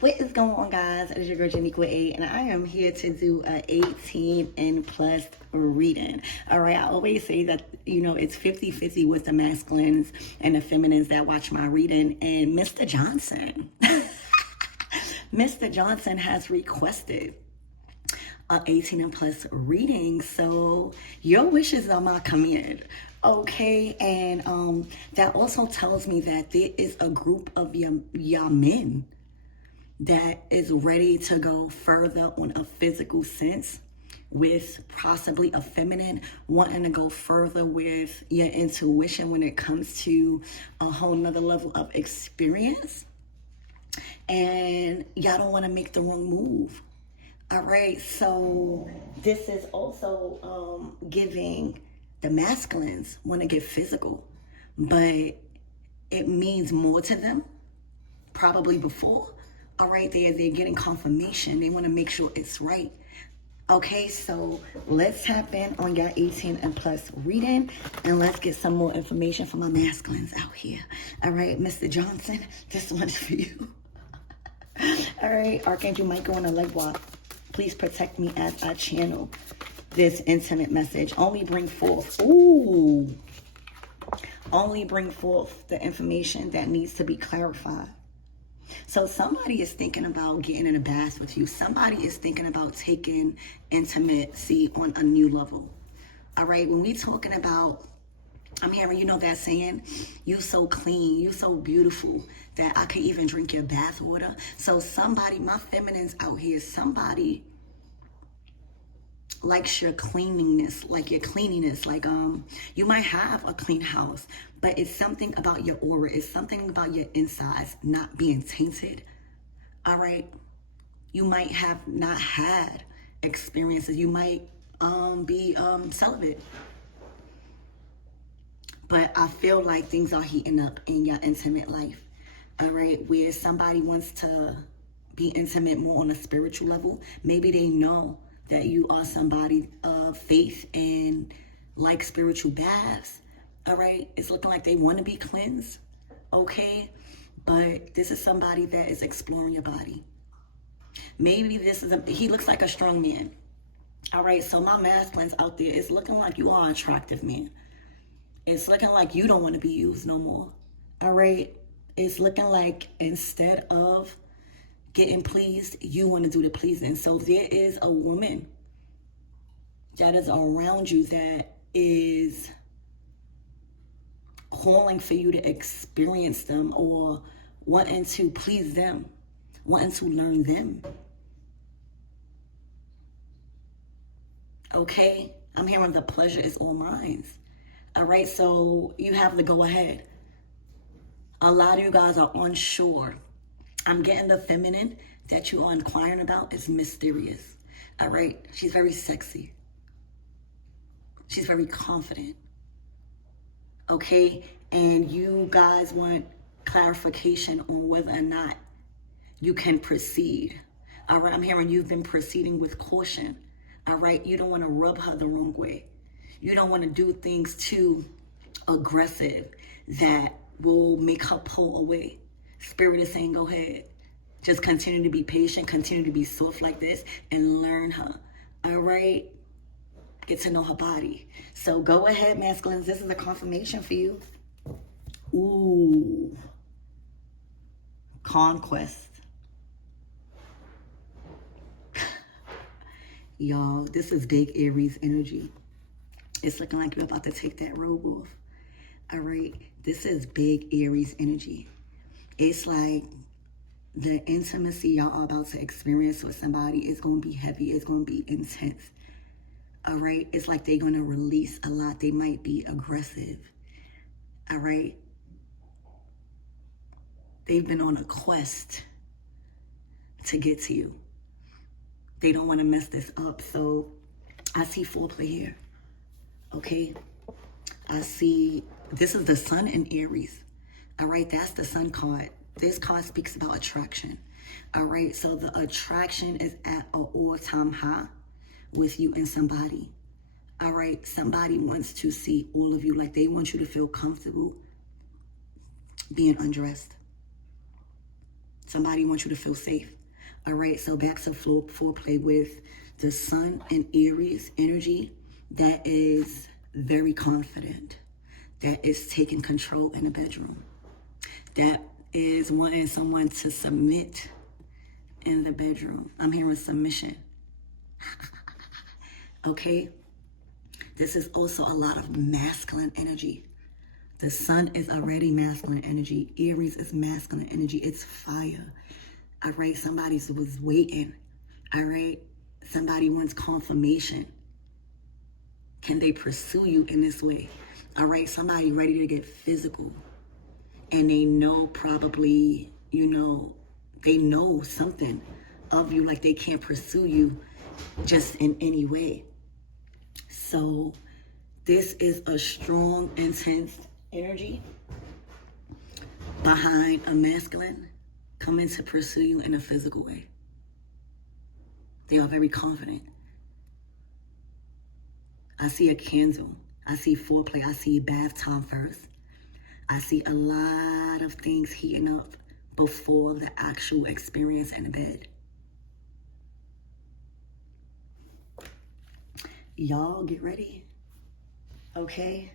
What is going on, guys? It is your girl Janiqua A, and I am here to do a 18 and plus reading. All right, I always say that, it's 50-50 with the masculines and the feminines that watch my reading. And Mr. Johnson, Mr. Johnson has requested a 18 and plus reading. So your wishes are my command. Okay, and that also tells me that there is a group of y'all men that is ready to go further on a physical sense with possibly a feminine, wanting to go further with your intuition when it comes to a whole nother level of experience. And y'all don't want to make the wrong move. All right, so this is also giving the masculines want to get physical, but it means more to them probably before. All right, they're getting confirmation. They want to make sure it's right. Okay, so let's tap in on your 18 and plus reading, and let's get some more information from my masculines out here. All right, Mr. Johnson, this one is for you. All right, Archangel Michael and a leg walk. Please protect me as I channel this intimate message. Only bring forth, only bring forth the information that needs to be clarified. So somebody is thinking about getting in a bath with you. Somebody is thinking about taking intimacy on a new level. All right, when we talking about, I'm hearing, that saying, you so clean, you so beautiful that I can even drink your bath water. So somebody, my feminines out here, somebody likes your cleanliness, like your cleanliness. Like you might have a clean house, but it's something about your aura, it's something about your insides not being tainted. All right, you might have not had experiences, you might be celibate, but I feel like things are heating up in your intimate life. All right, where somebody wants to be intimate more on a spiritual level. Maybe they know that you are somebody of faith and like spiritual baths. All right, it's looking like they want to be cleansed. Okay, but this is somebody that is exploring your body. Maybe this is he looks like a strong man. All right, so my masculines out there, it's looking like you are an attractive man. It's looking like you don't want to be used no more. All right, it's looking like instead of getting pleased, you want to do the pleasing. So there is a woman that is around you that is calling for you to experience them or wanting to please them, wanting to learn them. Okay, I'm hearing the pleasure is all mine. All right, so you have the go ahead. A lot of you guys are unsure. I'm getting the feminine that you are inquiring about is mysterious. All right, she's very sexy. She's very confident. Okay, and you guys want clarification on whether or not you can proceed. All right, I'm hearing you've been proceeding with caution. All right, you don't want to rub her the wrong way. You don't want to do things too aggressive that will make her pull away. Spirit is saying, go ahead. Just continue to be patient, continue to be soft like this, and learn her. All right? Get to know her body. So go ahead, masculines. This is a confirmation for you. Ooh. Conquest. Y'all, this is big Aries energy. It's looking like you're about to take that robe off. All right? This is big Aries energy. It's like the intimacy y'all are about to experience with somebody is going to be heavy. It's going to be intense. All right? It's like they're going to release a lot. They might be aggressive. All right? They've been on a quest to get to you. They don't want to mess this up. So I see foreplay here. Okay? I see this is the sun in Aries. All right? That's the sun card. This card speaks about attraction. All right? So the attraction is at an all-time high with you and somebody. All right? Somebody wants to see all of you. Like they want you to feel comfortable being undressed. Somebody wants you to feel safe. All right, so back to foreplay with the sun and Aries energy that is very confident, that is taking control in the bedroom, that is wanting someone to submit in the bedroom. I'm hearing submission. Okay? This is also a lot of masculine energy. The sun is already masculine energy. Aries is masculine energy. It's fire. All right? Somebody was waiting. All right? Somebody wants confirmation. Can they pursue you in this way? All right? Somebody ready to get physical. And they know probably, they know something of you, like they can't pursue you just in any way. So this is a strong, intense energy behind a masculine coming to pursue you in a physical way. They are very confident. I see a candle. I see foreplay. I see bath time first. I see a lot of things heating up before the actual experience in the bed. Y'all get ready. Okay?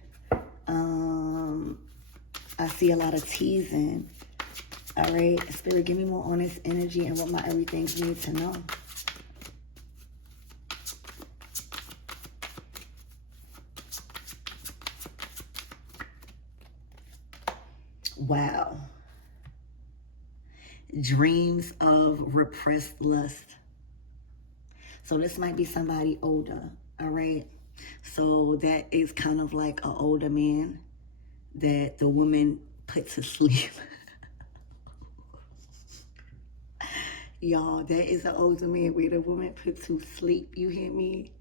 I see a lot of teasing. All right? Spirit, give me more on this energy and what my everythings need to know. Wow. Dreams of repressed lust. So this might be somebody older, all right? So that is kind of like an older man that the woman put to sleep. Y'all, that is an older man where the woman put to sleep. You hear me?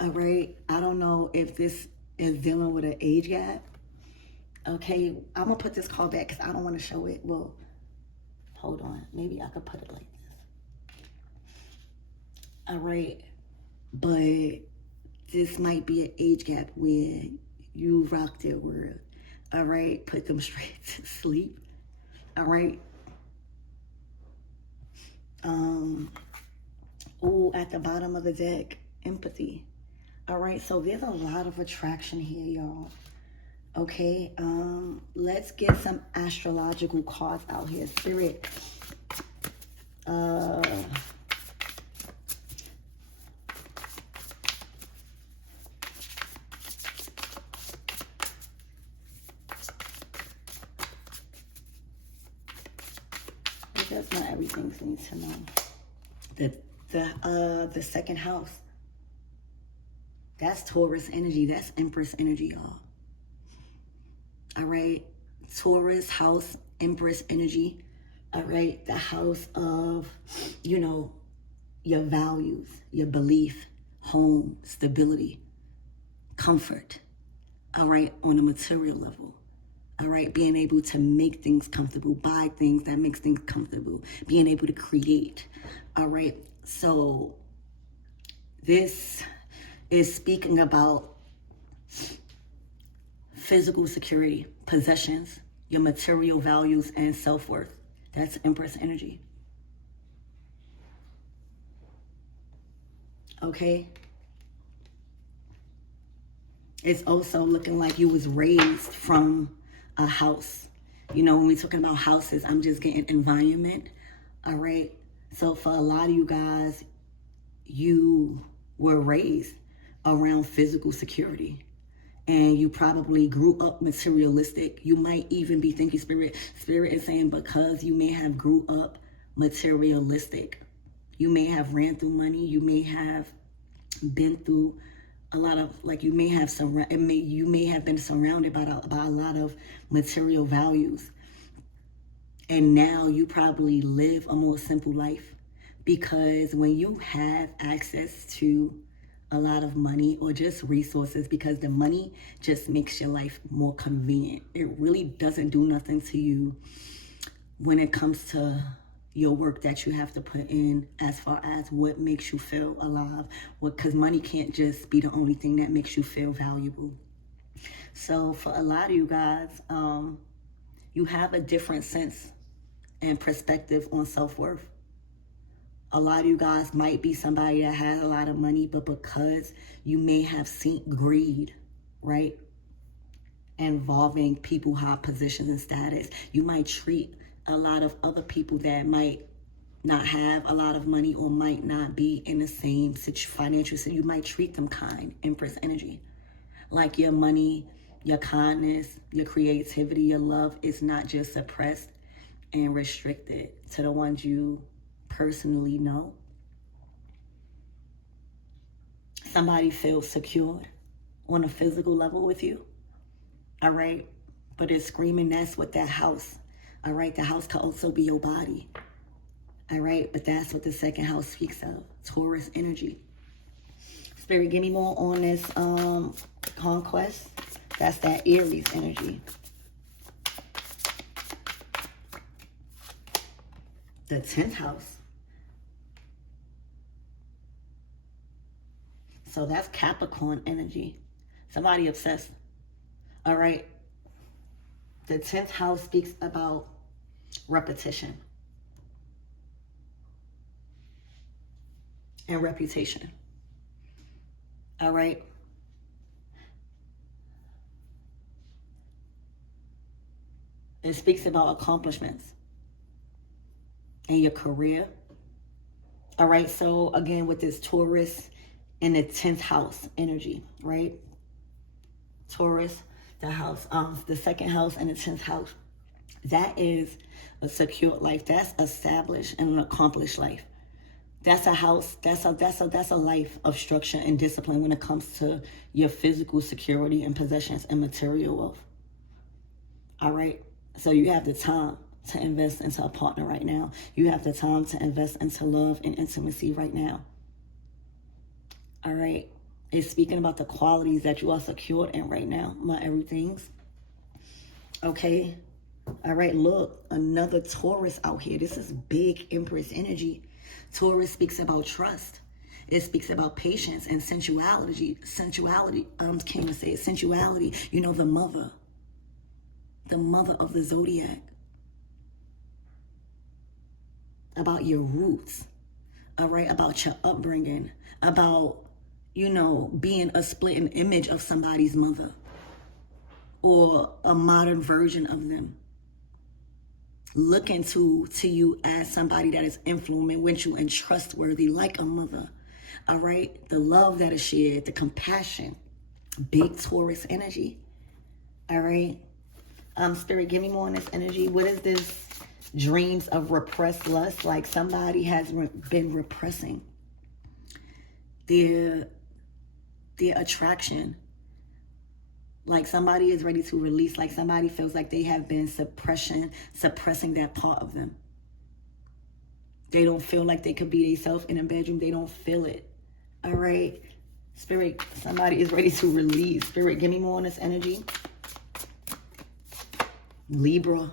All right, I don't know if this is dealing with an age gap. Okay, I'm going to put this card back because I don't want to show it. Well, hold on. Maybe I could put it like this. All right, but this might be an age gap where you rock their world. All right, put them straight to sleep. All right. Oh, at the bottom of the deck, empathy. All right, so there's a lot of attraction here, y'all. Okay, let's get some astrological cards out here. Spirit, that's not everything you need to know. The second house. That's Taurus energy. That's Empress energy, y'all. All right. Taurus house, Empress energy. All right. The house of, your values, your belief, home, stability, comfort. All right. On a material level. All right. Being able to make things comfortable, buy things that makes things comfortable, being able to create. All right. So this is speaking about physical security, possessions, your material values, and self-worth. That's Empress energy. Okay? It's also looking like you was raised from a house. When we're talking about houses, I'm just getting environment. All right? So for a lot of you guys, you were raised around physical security, and you probably grew up materialistic. You might even be thinking spirit is saying because you may have grew up materialistic, you may have ran through money, you may have been through a lot of, like, you may have been surrounded by a lot of material values, and now you probably live a more simple life, because when you have access to a lot of money or just resources, because the money just makes your life more convenient. It really doesn't do nothing to you when it comes to, your work that you have to put in as far as what makes you feel alive. Because money can't just be the only thing that makes you feel valuable. So for a lot of you guys, you have a different sense and perspective on self-worth. A lot of you guys might be somebody that has a lot of money, but because you may have seen greed, right, involving people, high positions and status, you might treat a lot of other people that might not have a lot of money or might not be in the same financial situation. You might treat them kind, Empress energy. Like your money, your kindness, your creativity, your love is not just suppressed and restricted to the ones you personally know. Somebody feels secured on a physical level with you, all right? But it's screaming, that's what that house, all right? The house could also be your body, all right? But that's what the second house speaks of, Taurus energy. Spirit, give me more on this conquest. That's that Aries energy. The 10th house. So that's Capricorn energy. Somebody obsessed. All right. The 10th house speaks about repetition and reputation. All right. It speaks about accomplishments in your career. All right. So again, with this Taurus in the 10th house energy, right? Taurus, the house, the second house and the 10th house. That is a secure life. That's established and an accomplished life. That's a house. That's a life of structure and discipline when it comes to your physical security and possessions and material wealth. All right. So you have the time to invest into a partner right now. You have the time to invest into love and intimacy right now. All right. It's speaking about the qualities that you are secured in right now, my everythings. Okay. All right. Look, another Taurus out here. This is big Empress energy. Taurus speaks about trust. It speaks about patience and sensuality. Sensuality. Can't even say it. Sensuality. You know, the mother of the zodiac. About your roots. All right. About your upbringing. About, you know, being a split image of somebody's mother or a modern version of them. Looking to you as somebody that is influential and trustworthy like a mother. All right. The love that is shared, the compassion, big Taurus energy. All right. Spirit, give me more on this energy. What is this? Dreams of repressed lust, like somebody has been repressing their attraction. Like somebody is ready to release, like somebody feels like they have been suppressing that part of them. They don't feel like they could be themselves in a bedroom. They don't feel it. All right. Spirit, somebody is ready to release. Spirit, give me more on this energy. Libra.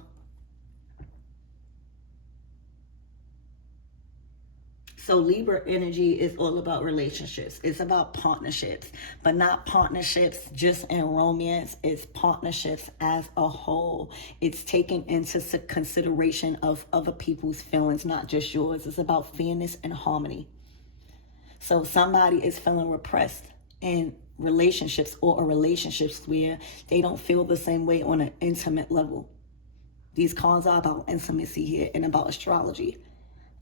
So Libra energy is all about relationships. It's about partnerships, but not partnerships just in romance. It's partnerships as a whole. It's taking into consideration of other people's feelings, not just yours. It's about fairness and harmony. So somebody is feeling repressed in relationships or relationships where they don't feel the same way on an intimate level. These cards are about intimacy here and about astrology.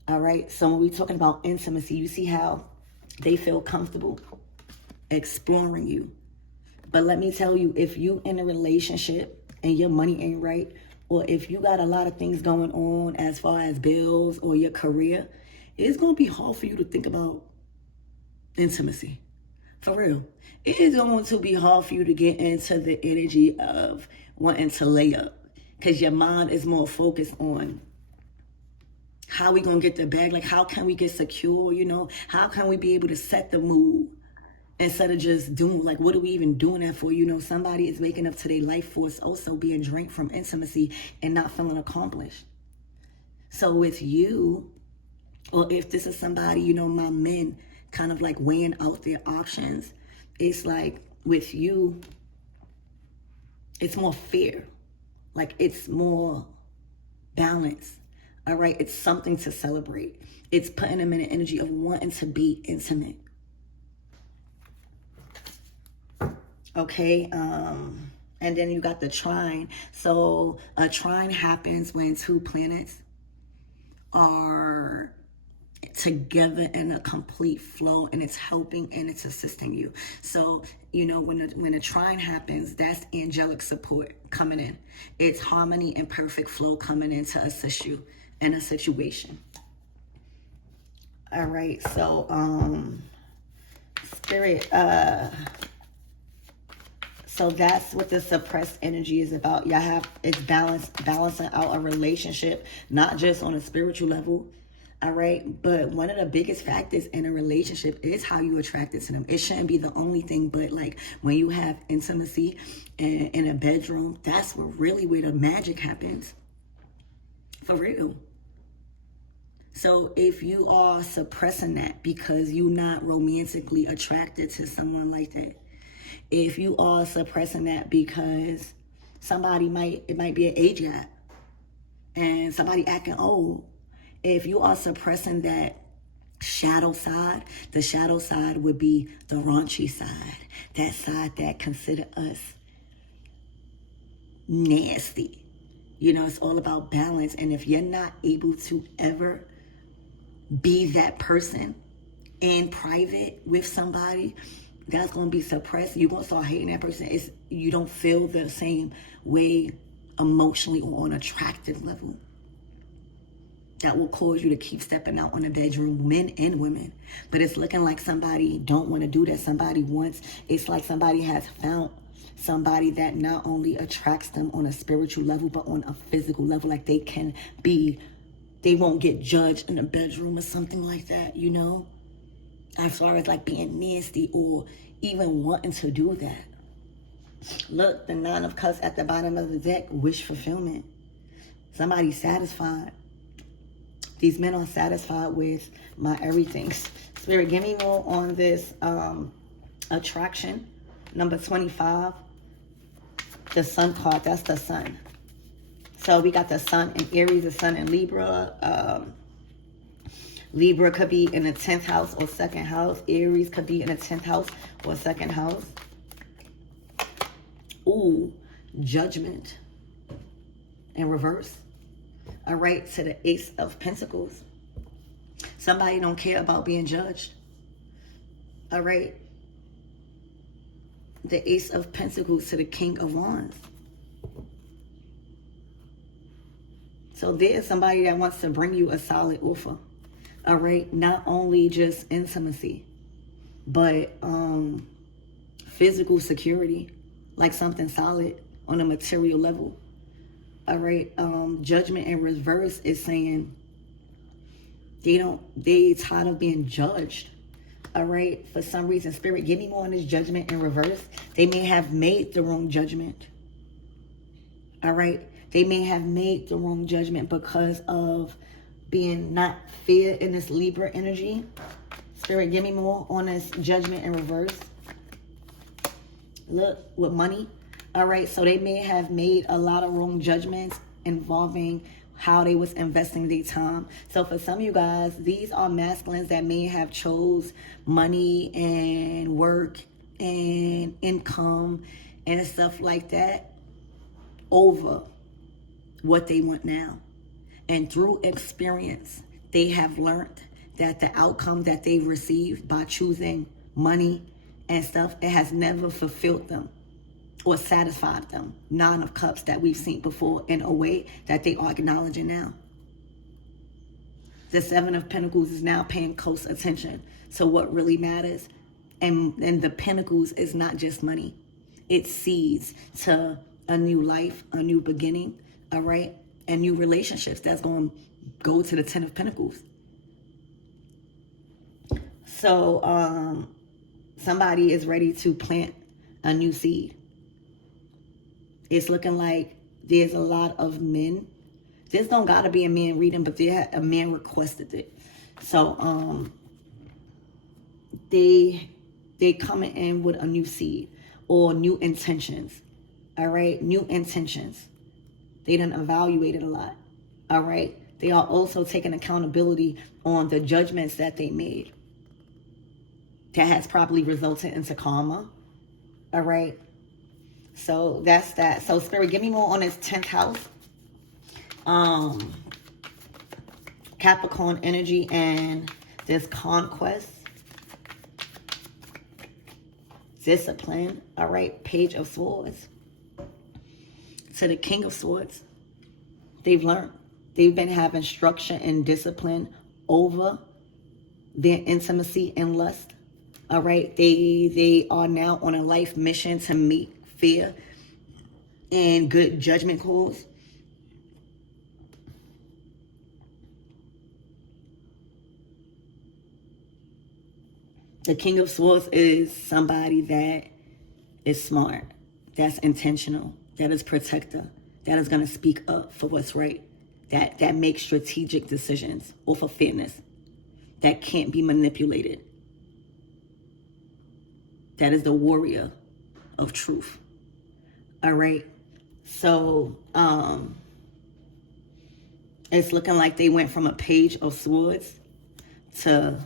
All right. So when we're talking about intimacy, you see how they feel comfortable exploring you. But let me tell you, if you in a relationship and your money ain't right, or if you got a lot of things going on as far as bills or your career, it's going to be hard for you to think about intimacy. For real. It is going to be hard for you to get into the energy of wanting to lay up because your mind is more focused on how we gonna get the bag? Like, how can we get secure? You know, how can we be able to set the mood instead of just doing, like, what are we even doing that for? You know, somebody is waking up to their life force also being drained from intimacy and not feeling accomplished. So with you, or if this is somebody, you know, my men kind of like weighing out their options, it's like with you, it's more fair. Like it's more balance. All right. It's something to celebrate. It's putting them in an energy of wanting to be intimate. Okay. And then you got the trine. So a trine happens when two planets are together in a complete flow, and it's helping and it's assisting you. So you know, when a trine happens, that's angelic support coming in. It's harmony and perfect flow coming in to assist you in a situation. All right, so spirit, so that's what the suppressed energy is about. Y'all have, it's balancing out a relationship, not just on a spiritual level. All right. But one of the biggest factors in a relationship is how you attracted to them. It shouldn't be the only thing, but like when you have intimacy in a bedroom, that's really where the magic happens. For real. So if you are suppressing that because you're not romantically attracted to someone like that, if you are suppressing that because it might be an age gap and somebody acting old, if you are suppressing that shadow side, the shadow side would be the raunchy side. That side that consider us nasty. You know, it's all about balance. And if you're not able to ever be that person in private with somebody, that's going to be suppressed. You're going to start hating that person. You don't feel the same way emotionally or on an attractive level. That will cause you to keep stepping out on the bedroom, men and women. But it's looking like somebody don't want to do that. Somebody wants, it's like somebody has found somebody that not only attracts them on a spiritual level, but on a physical level. Like they won't get judged in the bedroom or something like that, you know? As far as like being nasty or even wanting to do that. Look, the 9 of Cups at the bottom of the deck, wish fulfillment. Somebody's satisfied. These men are satisfied with my everything. Spirit, give me more on this attraction. Number 25. The sun card, that's the sun. So we got the sun in Aries, the sun in Libra. Libra could be in the 10th house or 2nd house. Aries could be in the 10th house or 2nd house. Ooh, judgment in reverse. All right, to the Ace of Pentacles. Somebody don't care about being judged. All right. The Ace of Pentacles to the King of Wands. So there is somebody that wants to bring you a solid offer. All right. Not only just intimacy, but physical security, like something solid on a material level. All right. Judgment in reverse is saying they tired of being judged. All right. For some reason, Spirit, give me more on this judgment in reverse. They may have made the wrong judgment. All right. They may have made the wrong judgment because of being not fair in this Libra energy. Spirit, give me more on this judgment in reverse. Look, with money. All right, so they may have made a lot of wrong judgments involving how they was investing their time. So for some of you guys, these are masculines that may have chose money and work and income and stuff like that over what they want now. And through experience, they have learned that the outcome that they received by choosing money and stuff, it has never fulfilled them or satisfied them. 9 of Cups that we've seen before in a way that they are acknowledging now. The 7 of Pentacles is now paying close attention to what really matters. And the Pentacles is not just money. It seeds to a new life, a new beginning, all right? And new relationships. That's going to go to the 10 of Pentacles. So somebody is ready to plant a new seed. It's looking like there's a lot of men This don't gotta be a man reading, but a man requested it. So they coming in with a new seed or new intentions. All right, new intentions. They done evaluated a lot. All right, they are also taking accountability on the judgments that they made. That has probably resulted into karma. All right, so that's that. So Spirit, give me more on this 10th house. Capricorn energy and this conquest, discipline. All right, Page of Swords to the King of Swords. They've learned. They've been having structure and discipline over their intimacy and lust. All right, they are now on a life mission to make fair and good judgment calls. The King of Swords is somebody that is smart, that's intentional, that is protector, that is going to speak up for what's right, that makes strategic decisions or for fairness, that can't be manipulated. That is the warrior of truth. All right. So it's looking like they went from a Page of Swords to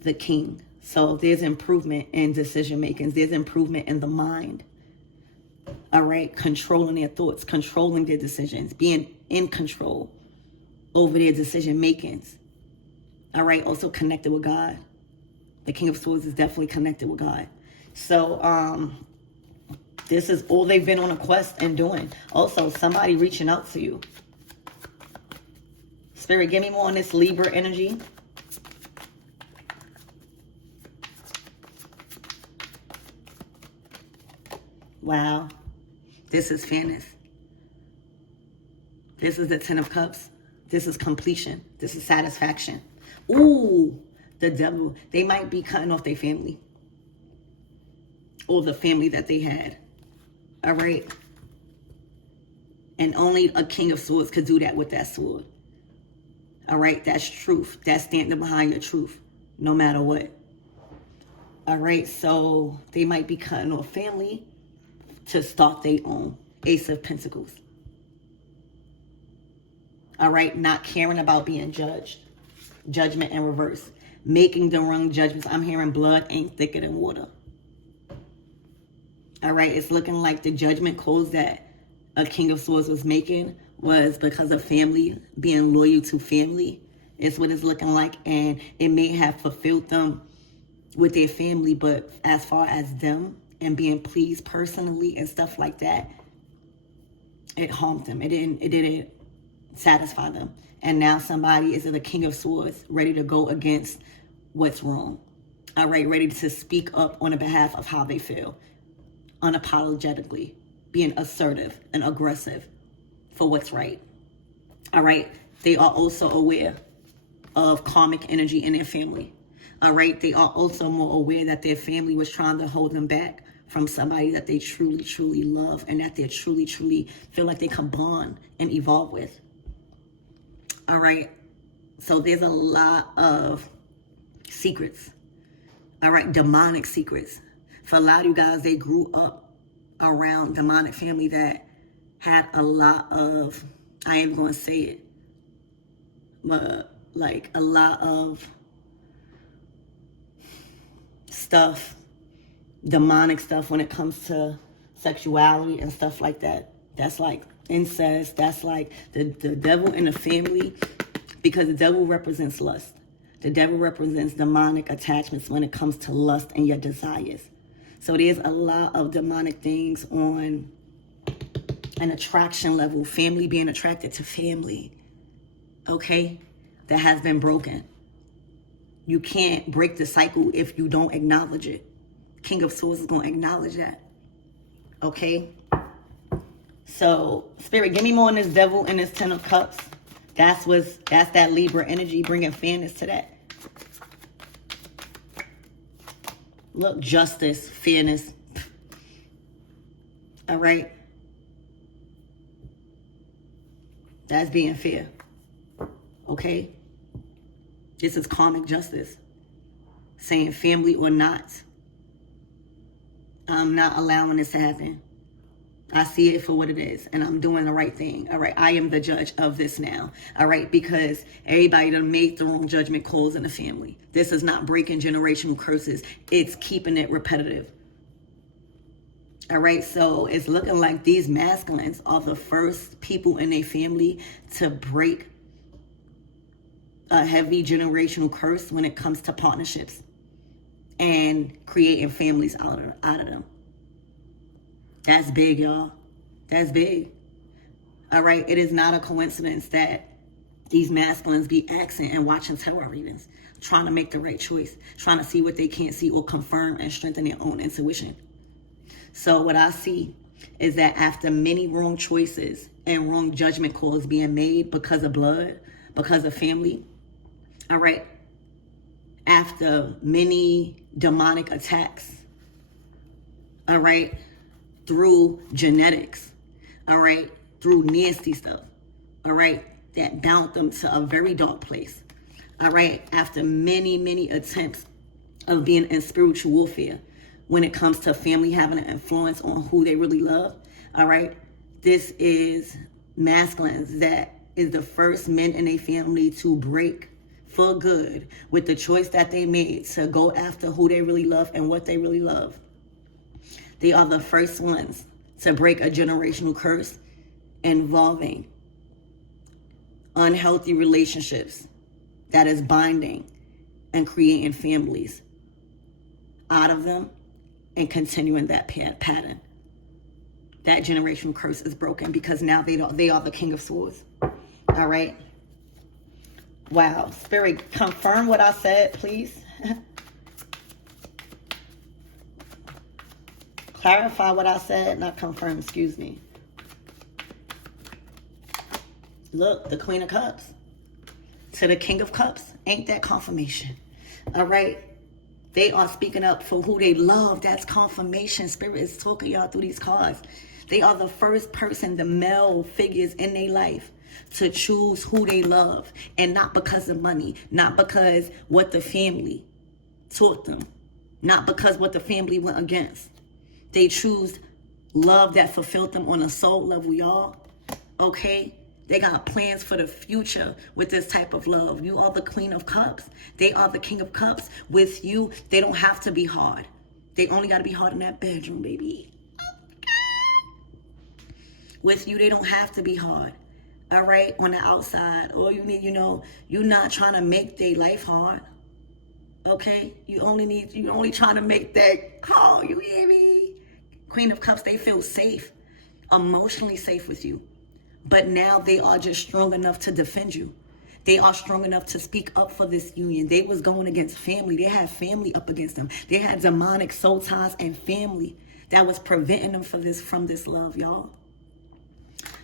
the King. So there's improvement in decision making. There's improvement in the mind. All right. Controlling their thoughts, controlling their decisions, being in control over their decision makings. All right. Also connected with God. The King of Swords is definitely connected with God. So this is all they've been on a quest and doing. Also, somebody reaching out to you. Spirit, give me more on this Libra energy. Wow. This is fairness. This is the 10 of Cups. This is completion. This is satisfaction. Ooh, the Devil. They might be cutting off their family. Or the family that they had. All right. And only a King of Swords could do that with that sword. All right. That's truth. That's standing behind your truth. No matter what. All right. So they might be cutting off family to start their own. Ace of Pentacles. All right. Not caring about being judged. Judgment in reverse. Making the wrong judgments. I'm hearing blood ain't thicker than water. All right. It's looking like the judgment calls that a King of Swords was making was because of family, being loyal to family. It's what it's looking like. And it may have fulfilled them with their family, but as far as them and being pleased personally and stuff like that, it harmed them. It didn't satisfy them. And now somebody is the King of Swords, ready to go against what's wrong. All right, ready to speak up on the behalf of how they feel. Unapologetically, being assertive and aggressive for what's right. All right, they are also aware of karmic energy in their family. All right, they are also more aware that their family was trying to hold them back from somebody that they truly, truly love and that they truly, truly feel like they can bond and evolve with. All right, so there's a lot of secrets. All right, demonic secrets. For a lot of you guys, they grew up around demonic family that had a lot of, I ain't even going to say it, but like a lot of stuff, demonic stuff when it comes to sexuality and stuff like that. That's like incest. That's like the devil in the family, because the devil represents lust. The devil represents demonic attachments when it comes to lust and your desires. So there's a lot of demonic things on an attraction level, family being attracted to family, okay, that has been broken. You can't break the cycle if you don't acknowledge it. King of Swords is going to acknowledge that, okay? So, Spirit, give me more on this Devil and this 10 of Cups. That's that Libra energy, bringing fairness to that. Look, justice, fairness. All right. That's being fair. Okay? This is karmic justice. Saying family or not, I'm not allowing this to happen. I see it for what it is, and I'm doing the right thing. All right, I am the judge of this now. All right, because everybody done made the wrong judgment calls in the family. This is not breaking generational curses. It's keeping it repetitive. All right, so it's looking like these masculines are the first people in their family to break a heavy generational curse when it comes to partnerships and creating families out of them. That's big, y'all. That's big. All right. It is not a coincidence that these masculines be asking and watching tarot readings, trying to make the right choice, trying to see what they can't see or confirm and strengthen their own intuition. So what I see is that after many wrong choices and wrong judgment calls being made because of blood, because of family, all right, after many demonic attacks, all right, through genetics, all right, through nasty stuff, all right, that bound them to a very dark place, all right, after many, many attempts of being in spiritual warfare when it comes to family having an influence on who they really love, all right, this is masculines that is the first men in a family to break for good with the choice that they made to go after who they really love and what they really love. They are the first ones to break a generational curse involving unhealthy relationships that is binding and creating families out of them and continuing that pattern. That generational curse is broken because now they are the King of Swords. All right. Wow. Spirit, confirm what I said, please. Clarify what I said, not confirm, excuse me. Look, the Queen of Cups to the King of Cups. Ain't that confirmation? All right. They are speaking up for who they love. That's confirmation. Spirit is talking y'all through these cards. They are the first person, the male figures in their life, to choose who they love. And not because of money. Not because what the family taught them. Not because what the family went against. They choose love that fulfilled them on a soul level, y'all. Okay? They got plans for the future with this type of love. You are the Queen of Cups. They are the King of Cups. With you, they don't have to be hard. They only got to be hard in that bedroom, baby. With you, they don't have to be hard. All right? On the outside. All you need, you're not trying to make their life hard. Okay? You only trying to make that call. You hear me? Queen of Cups, they feel safe. Emotionally safe with you. But now they are just strong enough to defend you. They are strong enough to speak up for this union. They was going against family. They had family up against them. They had demonic soul ties and family that was preventing them from this love, y'all.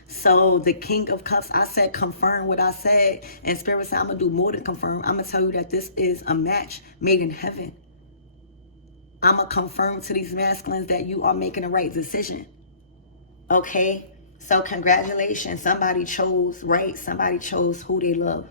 So the King of Cups, I said confirm what I said. And Spirit said I'm going to do more than confirm. I'm going to tell you that this is a match made in heaven. I'm going to confirm to these masculines that you are making the right decision. Okay? So congratulations. Somebody chose right. Somebody chose who they love.